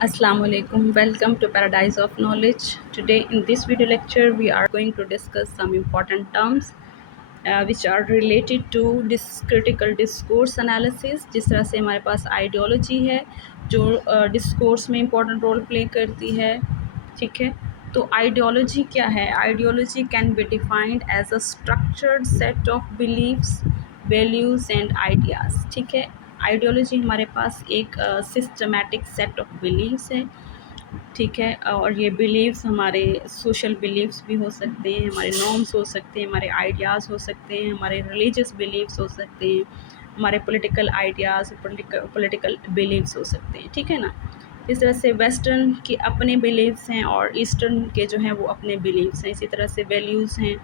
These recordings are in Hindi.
Assalamu alaikum. Welcome to Paradise of Knowledge. Today in this video lecture we are going to discuss some important terms which are related to critical discourse analysis. जिस तरह से हमारे पास आइडियोलॉजी है जो डिस्कोर्स में इम्पोर्टेंट रोल प्ले करती है, ठीक है। तो आइडियोलॉजी क्या है? Ideology can be defined as a structured set of beliefs, values and ideas, ठीक है। आइडियोलॉजी हमारे पास एक सिस्टमैटिक सेट ऑफ बिलीव्स है, ठीक है। और ये बिलीव्स हमारे सोशल बिलीव्स भी हो सकते हैं, हमारे नॉर्म्स हो सकते हैं, हमारे आइडियाज़ हो सकते हैं, हमारे रिलीजियस बिलीव्स हो सकते हैं, हमारे पॉलिटिकल आइडियाज़, पॉलिटिकल बिलीव्स हो सकते हैं, ठीक है ना। इस तरह से वेस्टर्न के अपने बिलीव्स हैं और ईस्टर्न के जो हैं वो अपने बिलीव्स हैं। इसी तरह से वैल्यूज़ हैं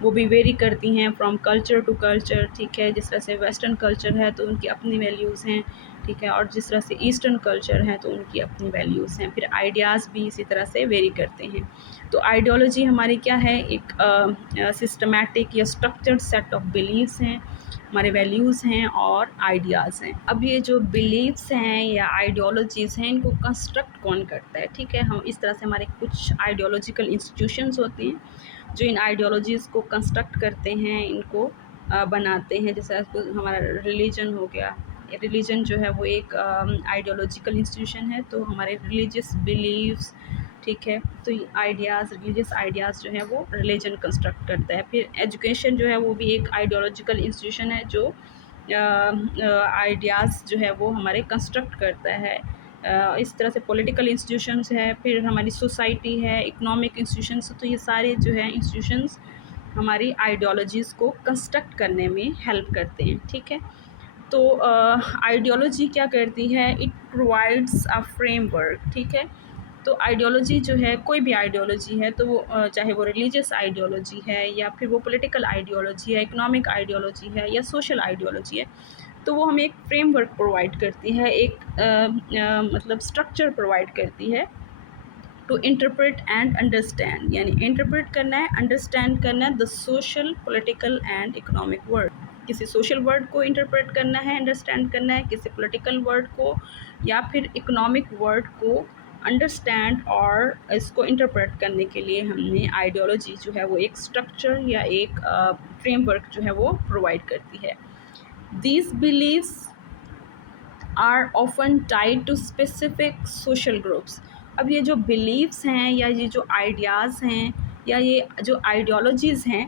वो भी वेरी करती हैं फ्रॉम कल्चर टू कल्चर, ठीक है। जिस तरह से वेस्टर्न कल्चर है तो उनकी अपनी वैल्यूज़ हैं, ठीक है, और जिस तरह से ईस्टर्न कल्चर है तो उनकी अपनी वैल्यूज़ हैं। फिर आइडियाज़ भी इसी तरह से वेरी करते हैं। तो आइडियोलॉजी हमारी क्या है? एक सिस्टमैटिक या स्ट्रक्चर्ड सेट ऑफ बिलीव्स हैं, हमारे वैल्यूज़ हैं और आइडियाज़ हैं। अब ये जो बिलीव्स हैं या आइडियोलॉजीज़ हैं इनको कंस्ट्रक्ट कौन करता है, ठीक है। हम इस तरह से हमारे कुछ आइडियोलॉजिकल इंस्टीट्यूशंस होते हैं जो इन आइडियोलॉजीज़ को कंस्ट्रक्ट करते हैं, इनको बनाते हैं। जैसे हमारा रिलीजन हो गया, रिलीजन जो है वो एक आइडियोलॉजिकल इंस्टीट्यूशन है। तो हमारे रिलीजियस बिलीव्स, ठीक है, तो आइडियाज़, रिलीजियस आइडियाज़ जो है वो रिलीजन कंस्ट्रक्ट करता है। फिर एजुकेशन जो है वो भी एक आइडियोलॉजिकल इंस्टीट्यूशन है जो आइडियाज़ जो है वो हमारे कंस्ट्रक्ट करता है। इस तरह से पॉलिटिकल इंस्टीट्यूशंस है, फिर हमारी सोसाइटी है, इकोनॉमिक इंस्टीट्यूशंस। तो ये सारे जो हैं इंस्टीट्यूशंस हमारी आइडियोलॉजीज़ को कंस्ट्रक्ट करने में हेल्प करते हैं, ठीक है। तो आइडियोलॉजी क्या करती है? इट प्रोवाइड्स अ फ्रेमवर्क, ठीक है। तो आइडियोलॉजी जो है, कोई भी आइडियोलॉजी है, तो वो चाहे वो रिलीजियस आइडियोलॉजी है या फिर वो पॉलिटिकल आइडियोलॉजी है, इकोनॉमिक आइडियोलॉजी है या सोशल आइडियोलॉजी है, तो वो हमें एक फ्रेमवर्क प्रोवाइड करती है, एक मतलब स्ट्रक्चर प्रोवाइड करती है टू इंटरप्रेट एंड अंडरस्टैंड। यानी इंटरप्रेट करना है, अंडरस्टैंड करना है the social, political and economic word. किसी सोशल वर्ड को इंटरप्रेट करना है, अंडरस्टैंड करना है, किसी पॉलिटिकल वर्ड को या फिर इकोनॉमिक वर्ड को अंडरस्टैंड और इसको इंटरप्रेट करने के लिए हमने आइडियोलॉजी जो है वो एक स्ट्रक्चर या एक फ्रेमवर्क जो है वो प्रोवाइड करती है। These beliefs are often tied to specific social groups. अब ये जो बिलीव्स हैं या ये जो आइडियाज़ हैं या ये जो आइडियोलॉजीज़ हैं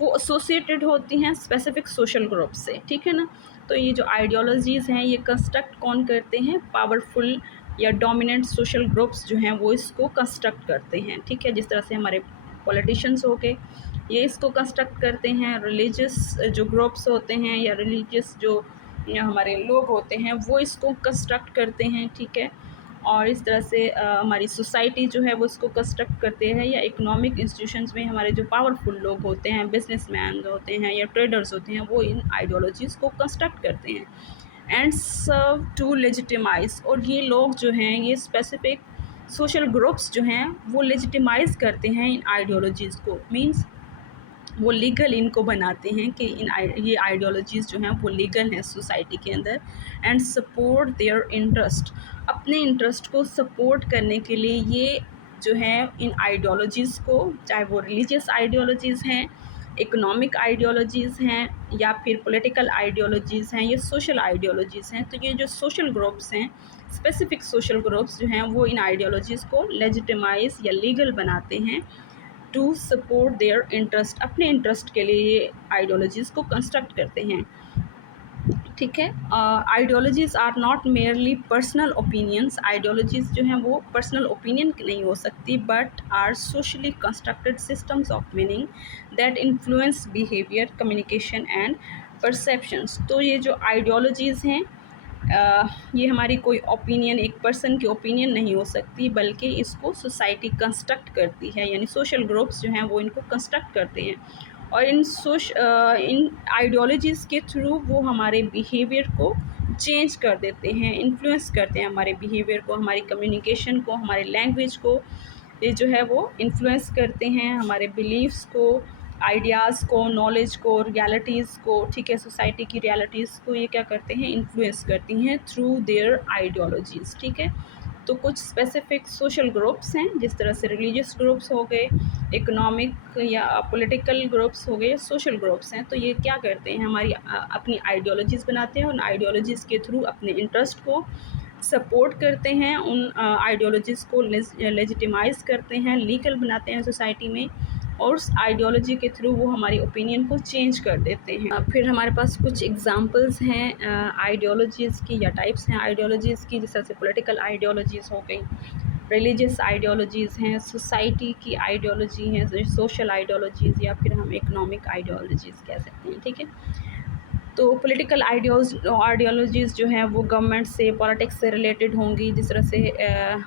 वो एसोसिएटेड होती हैं स्पेसिफिक सोशल ग्रुप से, ठीक है ना। तो ये जो आइडियोलॉजीज़ हैं ये कंस्ट्रक्ट कौन करते हैं? पावरफुल या डोमिनेंट सोशल ग्रुप्स जो हैं वो इसको कंस्ट्रक्ट करते हैं, ठीक है। जिस तरह से हमारे पॉलिटिशियंस हो गए, ये इसको कंस्ट्रक्ट करते हैं। रिलीजियस जो ग्रुप्स होते हैं या रिलीजियस जो या हमारे लोग होते हैं वो इसको कंस्ट्रक्ट करते हैं, ठीक है। और इस तरह से हमारी सोसाइटी जो है वो इसको कंस्ट्रक्ट करते हैं, या इकोनॉमिक इंस्टीट्यूशंस में हमारे जो पावरफुल लोग होते हैं, बिजनेसमैन होते हैं या ट्रेडर्स होते हैं, वो इन आइडियोलॉजीज़ को कंस्ट्रक्ट करते हैं एंड सर्व टू लेजिटिमाइज। और ये लोग जो हैं, ये स्पेसिफिक सोशल ग्रुप्स जो हैं वो लेजिटिमाइज करते हैं इन आइडियोलॉजीज़ को। मीन्स वो लीगल इनको बनाते हैं कि ये आइडियोलॉजीज़ जो हैं वो लीगल हैं सोसाइटी के अंदर एंड सपोर्ट देयर इंटरेस्ट। अपने इंटरेस्ट को सपोर्ट करने के लिए ये जो है इन आइडियोलॉजीज़ को, चाहे वो रिलीजियस आइडियोलॉजीज़ हैं, इकोनॉमिक आइडियोलॉजीज़ हैं या फिर पॉलिटिकल आइडियोलॉजीज़ हैं या सोशल आइडियोलॉजीज़ हैं, तो ये जो सोशल ग्रुप्स हैं, स्पेसिफिक सोशल ग्रुप्स जो हैं वो इन आइडियोलॉजीज़ को लेजिटिमाइज या लीगल बनाते हैं टू सपोर्ट देयर इंटरेस्ट। अपने इंटरेस्ट के लिए ये आइडियोलॉजीज़ को कंस्ट्रक्ट करते हैं, ठीक है। Ideologies are not merely personal opinions. Ideologies जो हैं वो पर्सनल ओपिनियन नहीं हो सकती, but are socially constructed systems of meaning that influence behaviour, communication and perceptions. तो ये जो आइडियोलॉजीज़ हैं ये हमारी कोई ओपिनियन, एक पर्सन की ओपिनियन नहीं हो सकती, बल्कि इसको सोसाइटी कंस्ट्रक्ट करती है। यानी सोशल ग्रुप्स जो हैं वो इनको कंस्ट्रक्ट करते हैं और इन आइडियोलॉजीज़ के थ्रू वो हमारे बिहेवियर को चेंज कर देते हैं, इन्फ्लुएंस करते हैं हमारे बिहेवियर को, हमारी कम्युनिकेशन को, हमारी लैंग्वेज को। ये जो है वो इन्फ्लुएंस करते हैं हमारे बिलीव्स को, आइडियाज़ को, नॉलेज को, रियलिटीज़ को, ठीक है, सोसाइटी की रियलिटीज़ को ये क्या करते हैं? इन्फ्लुएंस करती हैं थ्रू देयर आइडियोलॉजीज़, ठीक है। तो कुछ स्पेसिफिक सोशल ग्रुप्स हैं, जिस तरह से रिलीजियस ग्रुप्स हो गए, इकोनॉमिक या पॉलिटिकल ग्रुप्स हो गए, सोशल ग्रुप्स हैं। तो ये क्या करते हैं, हमारी अपनी आइडियोलॉजीज़ बनाते हैं, उन आइडियोलॉजीज़ के थ्रू अपने इंटरेस्ट को सपोर्ट करते हैं, उन आइडियोलॉजीज़ को लेजिटिमाइज़ करते हैं, लीगल बनाते हैं सोसाइटी में, और उस आइडियोलॉजी के थ्रू वो हमारी ओपिनियन को चेंज कर देते हैं। फिर हमारे पास कुछ एग्जांपल्स हैं आइडियोलॉजीज़ की या टाइप्स हैं आइडियोलॉजीज़ की, जिस तरह से पॉलिटिकल आइडियोलॉजीज़ हो गई, रिलीजियस आइडियोलॉजीज़ हैं, सोसाइटी की आइडियोलॉजी हैं, सोशल आइडियोलॉजीज़, या फिर हम इकोनॉमिक आइडियोलॉजीज़ कह सकते हैं। ठीक है, तो पॉलिटिकल आइडियोलॉजीज़ जो हैं वो गवर्नमेंट से, पॉलिटिक्स से रिलेटेड होंगी, जिस तरह से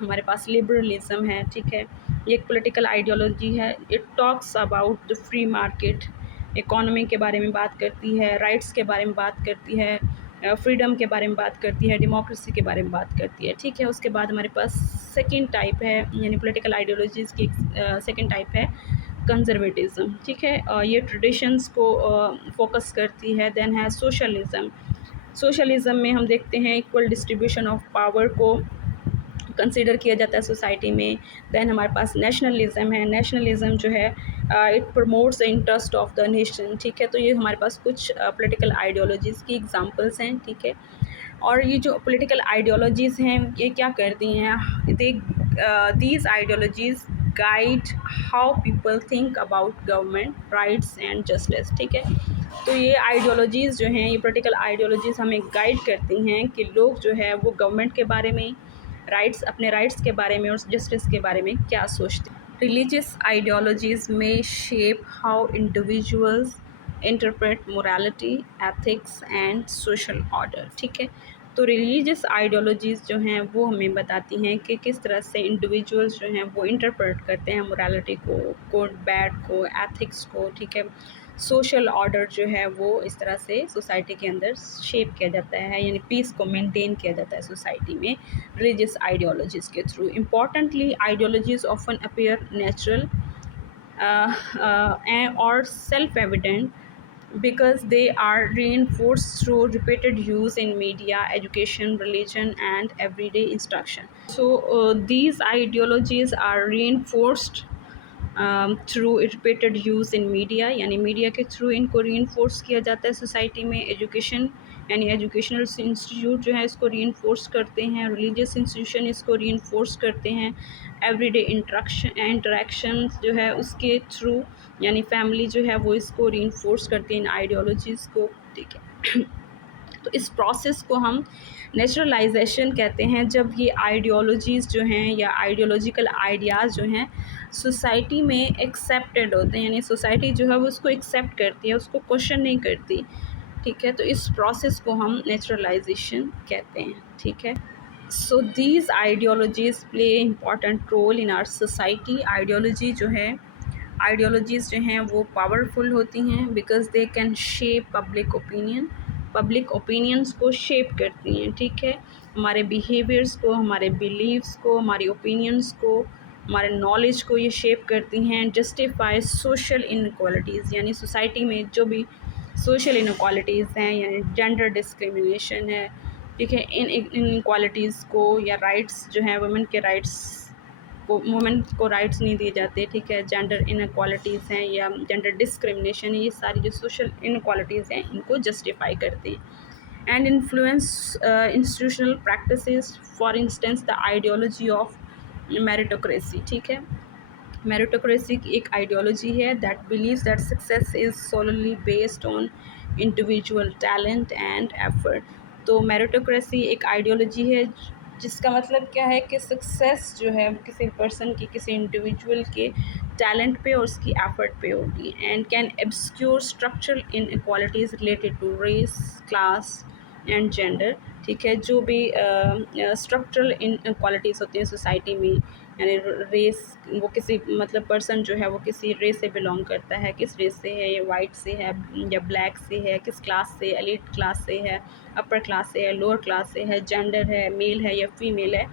हमारे पास लिबरलिज़म है। ठीक है, ये एक पॉलिटिकल आइडियोलॉजी है। It talks about the free market, economy के बारे में बात करती है, राइट्स के बारे में बात करती है, फ्रीडम के बारे में बात करती है, डेमोक्रेसी के बारे में बात करती है। ठीक है, उसके बाद हमारे पास सेकेंड टाइप है, यानी पॉलिटिकल आइडियोलॉजीज़ की सेकेंड टाइप है कंज़र्वेटिज़म। ठीक है, ये ट्रेडिशंस को फोकस करती है। देन है सोशलिज़म। सोशलिज़म में हम देखते हैं इक्वल डिस्ट्रीब्यूशन ऑफ पावर को कंसीडर किया जाता है सोसाइटी में। दैन हमारे पास नेशनलिज़म है। नेशनलिज़म जो है it promotes the interest of the nation. ठीक है, तो ये हमारे पास कुछ पॉलिटिकल आइडियोलॉजीज़ की एग्जांपल्स हैं। ठीक है, और ये जो पॉलिटिकल आइडियोलॉजीज़ हैं ये क्या करती हैं, these ideologies guide how people think about government rights and justice. ठीक है, तो ये आइडियोलॉजीज़ जो हैं, ये पॉलिटिकल आइडियोलॉजीज़ हमें गाइड करती हैं कि लोग जो है वो गवर्नमेंट के बारे में, राइट्स, अपने राइट्स के बारे में और जस्टिस के बारे में क्या सोचते हैं। रिलीजियस आइडियोलॉजीज़ में shape how individuals interpret morality, ethics and social order. ठीक है, तो रिलीजियस आइडियोलॉजीज़ जो हैं वो हमें बताती हैं कि किस तरह से इंडिविजुअल्स जो हैं वो इंटरप्रेट करते हैं मोरालिटी को, गुड बैड को, एथिक्स को। ठीक है, सोशल ऑर्डर जो है वो इस तरह से सोसाइटी के अंदर शेप किया जाता है, यानी पीस को मेंटेन किया जाता है सोसाइटी में रिलीजियस आइडियोलॉजीज़ के through. Importantly ideologies often appear natural or self-evident because they are reinforced through repeated use in media, education, religion, and everyday instruction. So these ideologies are reinforced through repeated use in media, यानी मीडिया के थ्रू इनको रीइंफोर्स किया जाता है सोसाइटी में। एजुकेशन, यानी एजुकेशनल इंस्टीट्यूट जो है इसको रीइंफोर्स करते हैं, रिलीजियस इंस्टीट्यूशन इसको रीइंफोर्स करते हैं, एवरीडे इंटरेक्शन जो है उसके थ्रू, यानी फैमिली जो है वो इसको रीइंफोर्स करती है इन आइडियोलॉजीज़ को। ठीक है, तो इस प्रोसेस को हम नेचुरलाइजेशन कहते हैं, जब ये आइडियोलॉजीज़ जो हैं या आइडियोलॉजिकल आइडियाज़ जो हैं सोसाइटी में एक्सेप्टेड होते हैं, यानी सोसाइटी जो है वो उसको एक्सेप्ट करती है, उसको क्वेश्चन नहीं करती। ठीक है, तो इस प्रोसेस को हम नेचुरलाइजेशन कहते हैं। ठीक है, so these ideologies play important role in our society. Ideologies जो हैं वो पावरफुल होती हैं because they can shape public opinion, public opinions को शेप करती हैं। ठीक है, हमारे बिहेवियर्स को, हमारे बिलीव्स को, हमारी ओपिनियंस को, हमारे नॉलेज को ये शेप करती हैं। जस्टिफाई सोशल इनक्वालिटीज़, यानी सोसाइटी में जो भी सोशल इनक्वालिटीज़ हैं, यानी जेंडर डिस्क्रिमिनेशन है। ठीक है, इन इनक्वालिटीज़ को, या राइट्स जो हैं वुमेन के राइट्स को, वुमेन को राइट्स नहीं दिए जाते। ठीक है, जेंडर इनक्वालिटीज़ हैं या जेंडर डिस्क्रिमिनेशन है, ये सारी जो सोशल इनक्वालिटीज़ हैं इनको जस्टिफाई करते हैं। And influence institutional practices, for instance the ideology of meritocracy. ठीक है, मेरिटोक्रेसी की एक आइडियोलॉजी है that believes that success is solely based on individual talent and effort. तो मेरिटोक्रेसी एक आइडियोलॉजी है जिसका मतलब क्या है कि सक्सेस जो है किसी पर्सन की, किसी इंडिविजुअल के टैलेंट पे और उसकी एफर्ट पे होगी। And can obscure structural inequalities related to race, class and gender. ठीक है, जो भी स्ट्रक्चरल इनइक्वालिटीज़ होती हैं सोसाइटी में, यानी रेस, वो किसी मतलब पर्सन जो है वो किसी रेस से बिलोंग करता है, किस रेस से है, ये वाइट से है या ब्लैक से है, किस क्लास से, एलीट क्लास से है, अपर क्लास से है, लोअर क्लास से है, जेंडर है, मेल है या फीमेल है।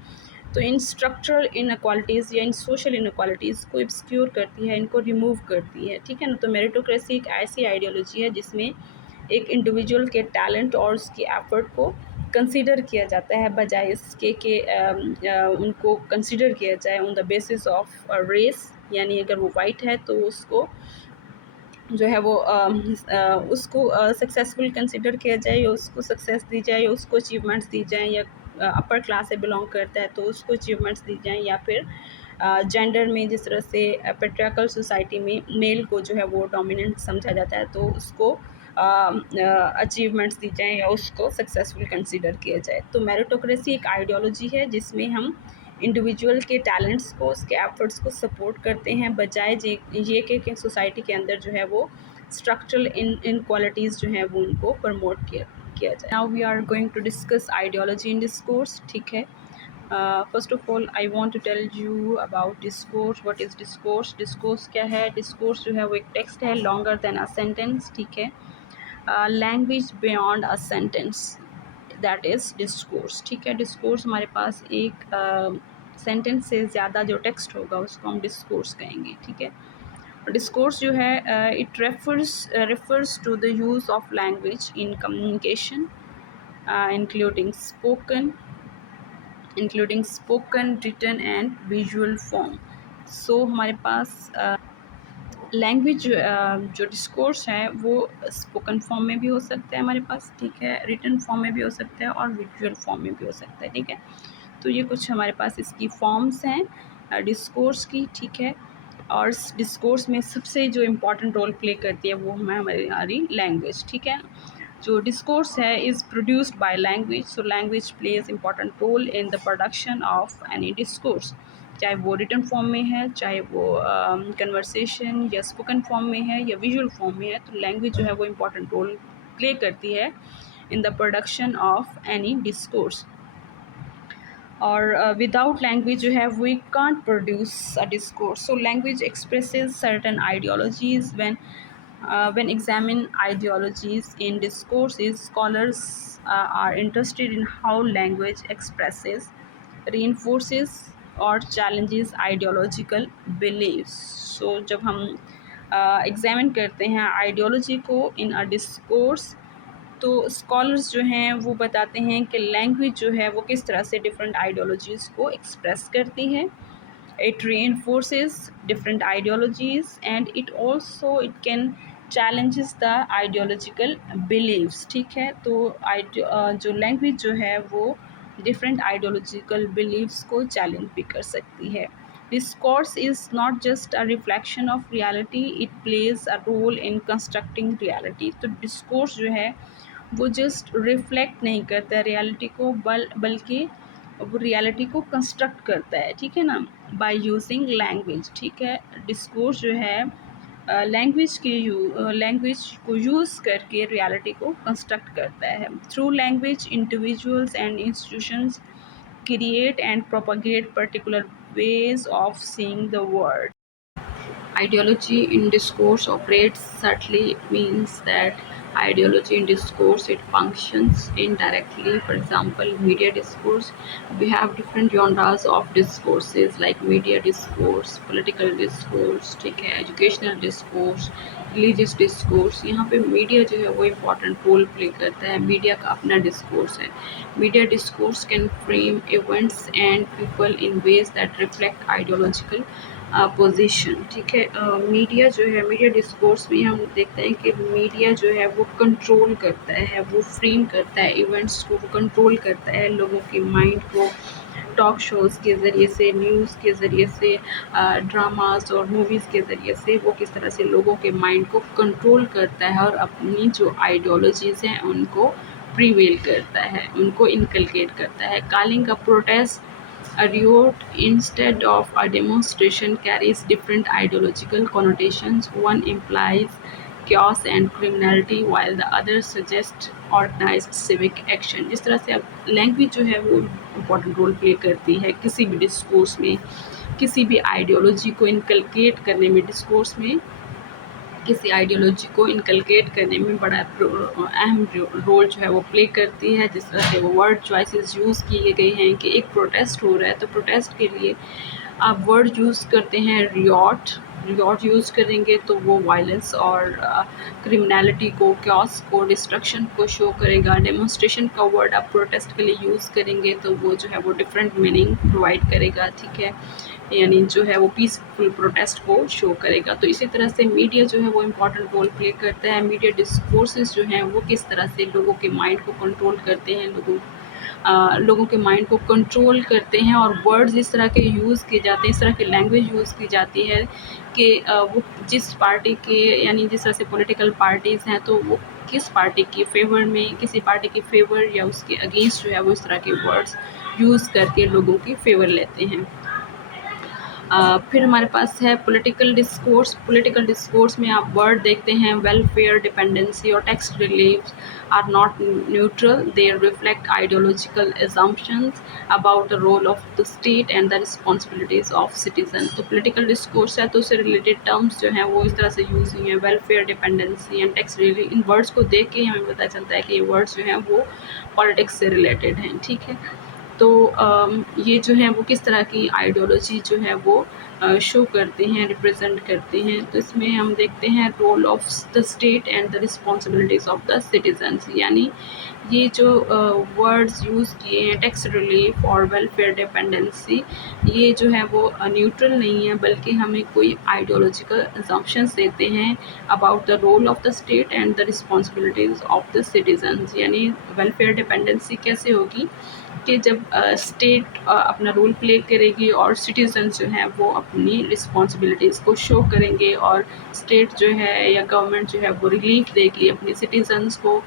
तो इन स्ट्रक्चरल इनक्वालिटीज़ या इन सोशल इनक्वालिटीज़ को ऑब्स्क्योर करती है, इनको रिमूव करती है। ठीक है ना, तो मेरिटोक्रेसी एक ऐसी आइडियोलॉजी है जिसमें एक इंडिविजुअल के टैलेंट और उसकी एफर्ट को कंसीडर किया जाता है, बजाय इसके कि उनको कंसीडर किया जाए on the basis of race, यानी अगर वो वाइट है तो उसको जो है वो उसको सक्सेसफुल कंसिडर किया जाए, या उसको सक्सेस दी जाए, या उसको अचीवमेंट्स दी जाएँ, या अपर क्लास से बिलोंग करता है तो उसको अचीवमेंट्स दी जाएँ, या फिर जेंडर में जिस तरह से पैट्रियार्कल सोसाइटी में मेल को जो है वो डोमिनेंट समझा जाता है तो उसको अचीवमेंट्स दी जाएँ या उसको सक्सेसफुल कंसिडर किया जाए। तो मेरिटोक्रेसी एक आइडियोलॉजी है जिसमें हम इंडिविजुअल के टैलेंट्स को, उसके एफर्ट्स को सपोर्ट करते हैं, बजाय ये कि सोसाइटी के अंदर जो है वो स्ट्रक्चरल इनक्वालिटीज़ जो हैं वो उनको प्रमोट किया जाए। Now we are going to discuss ideology in discourse, ठीक है। First of all I want to tell you about discourse. What is discourse? Discourse क्या है? डिस्कोर्स जो है वो एक टेक्स्ट है लॉन्गर देन अ सेंटेंस, ठीक है। Language beyond a sentence, that is discourse, ठीक है। डिस्कोर्स हमारे पास एक सेंटेंस से ज़्यादा जो टेक्स्ट होगा उसको हम डिस्कोर्स कहेंगे, ठीक है। डिस्कोर्स जो है it refers to the use of language in communication, including spoken, written and visual form. So हमारे पास लैंग्वेज जो डिस्कोर्स है वो स्पोकन फॉर्म में भी हो सकता है हमारे पास, ठीक है, रिटन फॉर्म में भी हो सकता है और विजुअल फॉर्म में भी हो सकता है, ठीक है। तो ये कुछ हमारे पास इसकी फॉर्म्स हैं डिस्कोर्स की, ठीक है। और डिस्कोर्स में सबसे जो इम्पोर्टेंट रोल प्ले करती है वो हमारी लैंग्वेज, ठीक है। जो डिस्कोर्स है is produced by language, so language plays important role in the production of any discourse, चाहे वो रिटन फॉर्म में है, चाहे वो कन्वर्सेशन या स्पोकन फॉर्म में है या विजुअल फॉर्म में है, तो लैंग्वेज जो है वो इम्पॉर्टेंट रोल प्ले करती है in the production of any discourse. और विदाउट लैंग्वेज जो है we can't produce a discourse. So language expresses certain ideologies. When examine ideologies in discourses, scholars are interested in how language expresses, reinforces or challenges ideological beliefs. So जब हम एग्जामिन करते हैं आइडियोलॉजी को इन अ डिस्कोर्स, तो स्कॉलर्स जो हैं वो बताते हैं कि लैंग्वेज जो है वो किस तरह से डिफरेंट आइडियोलॉजीज़ को एक्सप्रेस करती है। It reinforces different ideologies and it can challenges the ideological beliefs, ठीक है। तो जो लैंग्वेज जो है वो डिफरेंट आइडियोलॉजिकल बिलीव्स को चैलेंज भी कर सकती है। Discourse is not just a reflection of reality, it plays a role in constructing reality। तो डिस्कोर्स जो है वो जस्ट रिफ्लेक्ट नहीं करता है रियलिटी को, बल्कि वो रियलिटी को कंस्ट्रक्ट करता है, ठीक है ना, बाय यूजिंग लैंग्वेज, ठीक है। डिस्कोर्स जो है लैंग्वेज को यूज़ करके रियलिटी को कंस्ट्रक्ट करता है। Through language individuals and institutions create and propagate particular ways of seeing the world. Ideology in discourse operates subtly. It means that ideology in discourse, it functions indirectly. For example, media discourse, we have different genres of discourses like media discourse, political discourse, ठीक है, educational discourse, religious discourse। यहाँ पे मीडिया जो है वो इम्पोर्टेंट रोल प्ले करता है। मीडिया का अपना डिस्कोर्स है। Media discourse can frame events and people in ways that reflect ideological position, ठीक है। मीडिया जो है, मीडिया डिस्कोर्स में हम देखते हैं कि मीडिया जो है वो कंट्रोल करता है, वो फ्रेम करता है इवेंट्स को, वो कंट्रोल करता है लोगों के माइंड को, टॉक शोज़ के ज़रिए से, न्यूज़ के ज़रिए से, ड्रामास और मूवीज़ के ज़रिए से वो किस तरह से लोगों के माइंड को कंट्रोल करता है और अपनी जो आइडियोलॉजीज़ हैं उनको प्रिवेल करता है, उनको इनकलकेट करता है। Calling a protest a riot instead of a demonstration carries different ideological connotations. One implies chaos and criminality while the other suggests organized civic action। जिस तरह से अब लैंग्वेज जो है वो इम्पोर्टेंट रोल प्ले करती है किसी भी डिस्कोर्स में, किसी भी आइडियोलॉजी को इनकलकेट करने में, डिस्कोर्स में किसी आइडियोलॉजी को इनकलकेट करने में बड़ा अहम रोल जो है वो प्ले करती है। जिस तरह से वो वर्ड चॉइसेस यूज़ किए गए हैं कि एक प्रोटेस्ट हो रहा है तो प्रोटेस्ट के लिए आप वर्ड यूज़ करते हैं रियॉट, वर्ड यूज़ करेंगे तो वो वायलेंस और क्रिमिनलिटी को, क्योस को, डिस्ट्रक्शन को शो करेगा। डेमोन्स्ट्रेशन का वर्ड आप प्रोटेस्ट के लिए यूज़ करेंगे तो वो जो है वो डिफरेंट मीनिंग प्रोवाइड करेगा, ठीक है, यानी जो है वो पीसफुल प्रोटेस्ट को शो करेगा। तो इसी तरह से मीडिया जो है वो इम्पॉर्टेंट रोल प्ले करता है। मीडिया डिस्कोर्सेस जो हैं वो किस तरह से लोगों के माइंड को कंट्रोल करते हैं, लोगों के माइंड को कंट्रोल करते हैं, और वर्ड्स इस तरह के यूज़ किए जाते हैं, इस तरह की लैंग्वेज यूज़ की जाती है कि वो जिस पार्टी के, यानी जिस तरह से पॉलिटिकल पार्टीज़ हैं तो वो किस पार्टी के फेवर में, किसी पार्टी के फेवर या उसके अगेंस्ट जो है वो इस तरह के वर्ड्स यूज़ करके लोगों की फेवर लेते हैं। फिर हमारे पास है पॉलिटिकल डिस्कोर्स। पॉलिटिकल डिस्कोर्स में आप वर्ड देखते हैं वेलफेयर, डिपेंडेंसी और tax relief are not neutral, they reflect ideological assumptions about the role of the state and the responsibilities of citizen। तो पॉलिटिकल डिस्कोर्स है तो उससे रिलेटेड टर्म्स जो हैं वो इस तरह से यूज़ हुई हैं, welfare, dependency and tax relief. In words को देख के ही हमें पता चलता है कि ये वर्ड्स जो हैं वो पॉलिटिक्स से रिलेटेड हैं, ठीक है। तो ये जो है वो किस तरह की आइडियोलॉजी जो है वो शो करते हैं, रिप्रेजेंट करते हैं। तो इसमें हम देखते हैं role of the state and the responsibilities of the citizens, यानी ये जो वर्ड्स यूज़ किए हैं टैक्स रिलीफ और वेलफेयर, डिपेंडेंसी, ये जो है वो न्यूट्रल नहीं है, बल्कि हमें कोई आइडियोलॉजिकल असम्पशंस देते हैं about the role of the state and the responsibilities of the citizens. यानी वेलफेयर डिपेंडेंसी कैसे होगी कि जब स्टेट अपना रोल प्ले करेगी और सिटीजन्स जो हैं वो अपनी रिस्पॉन्सिबिलिटीज़ को शो करेंगे, और स्टेट जो है या गवर्नमेंट जो है वो रिलीफ देगी अपने सिटीजन्स को।